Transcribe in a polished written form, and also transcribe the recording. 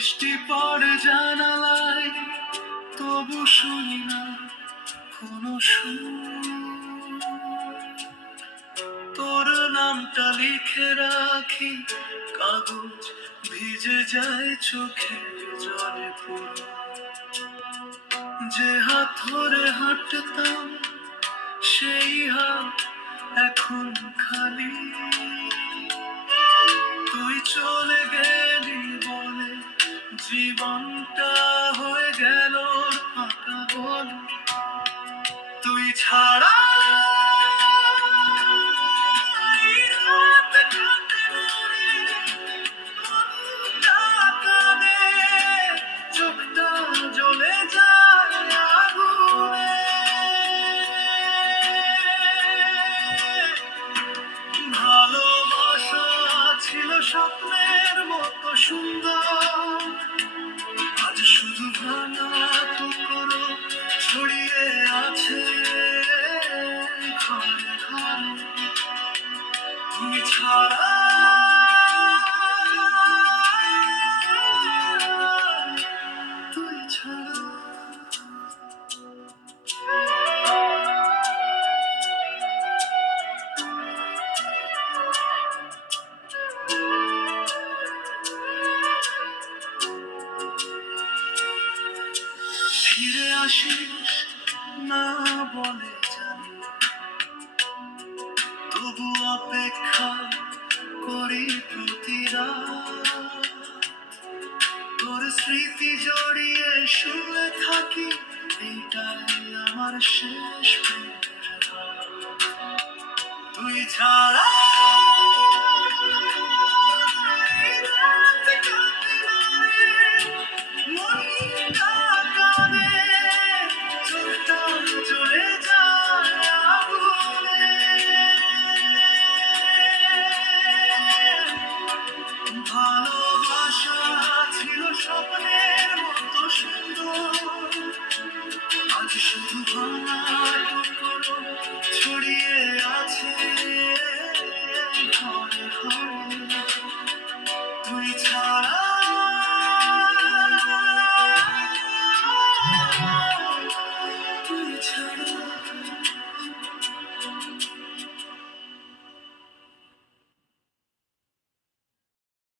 বৃষ্টি পড়ে জানালায়, তবু শুনি না কোনো সুর। তোর নামটা লিখে রাখি, কাগজ ভিজে যায় চোখে জলে পুরো। যে হাত ধরে হাঁটতাম, সেই হাত এখন খালি। তুই চলে গেলি বলে জীবনটা হয়ে গেল ফাঁকা বল। তুই ছাড়া এই রাত কাটে না রে, মনটা কাঁদে, চোখটা জ্বলে যায় আগুনে। ভালোবাসা ছিল স্বপ্নের মতো সুন্দর, আজ শুধু ভাঙা টুকরো ছড়িয়ে আছে ঘরে ঘরে। তুই ছাড়া তুই ছাড়া ফিরে আসিস না বলে জানি, তবু অপেক্ষা করি প্রতি রাত। তোর স্মৃতি জড়িয়ে শুয়ে থাকি, এইটাই আমার শেষ প্রেমের রাত। তুই ছাড়া এই রাত কাটে না রে, মনটা কাঁদে, চোখটা জ্বলে যায় আগুনে। ভালোবাসা ছিল স্বপ্নের মতো সুন্দর, আজ শুধু ভাঙা টুকরো ছড়িয়ে আছে ঘরে ঘরে। তুই ছাড়া তুই ছাড়া